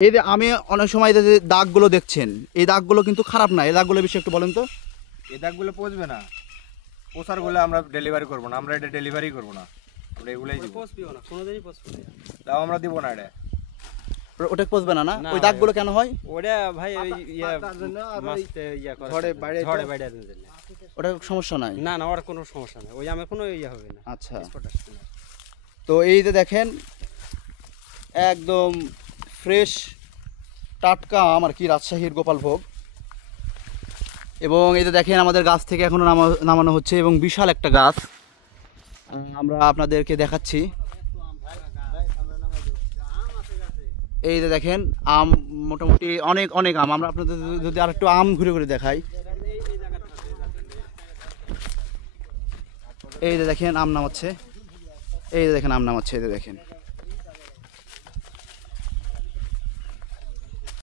এই যে আমি অনেক সময় যে দাগগুলো দেখছেন, এই দাগগুলো কিন্তু খারাপ না। এই দাগগুলো বিষয়ে একটু বলেন তো। এই দাগগুলো পচবে না, পোষারগুলো আমরা ডেলিভারি করবো না, আমরা এটা ডেলিভারি করবো না, আমরা এগুলোই দিব। পচবেও না, কোনোদিনই পচবে না। তাও আমরা দিব না এটা। ওটা পচবে না? না, না ওই ভাই, দাগগুলো কেন হয়? ওটা ভাই ওই মাছতে করার ঝড়ে জন্য, বাইরে ঝড়ে বাইরে দেওয়ার জন্য। ওটা সমস্যা নাই? না না, ওর কোনো সমস্যা নেই, ওই আমার কোনো হবে না। আচ্ছা, স্পট আসবে না। তো এই যে দেখেন একদম ফ্রেশ টাটকা আম আর কি, রাজশাহীর গোপালভোগ। এবং এই যে দেখেন আমাদের গাছ থেকে এখনও নামানো হচ্ছে এবং বিশাল একটা গাছ আমরা আপনাদেরকে দেখাচ্ছি। এই যে দেখেন আম, মোটামুটি অনেক অনেক আম। আমরা আপনাদের যদি আর একটু আম ঘুরে ঘুরে দেখাই, এই যে দেখেন আম নামাচ্ছে, এই যে দেখেন আম নামাচ্ছে, এই যে দেখেন।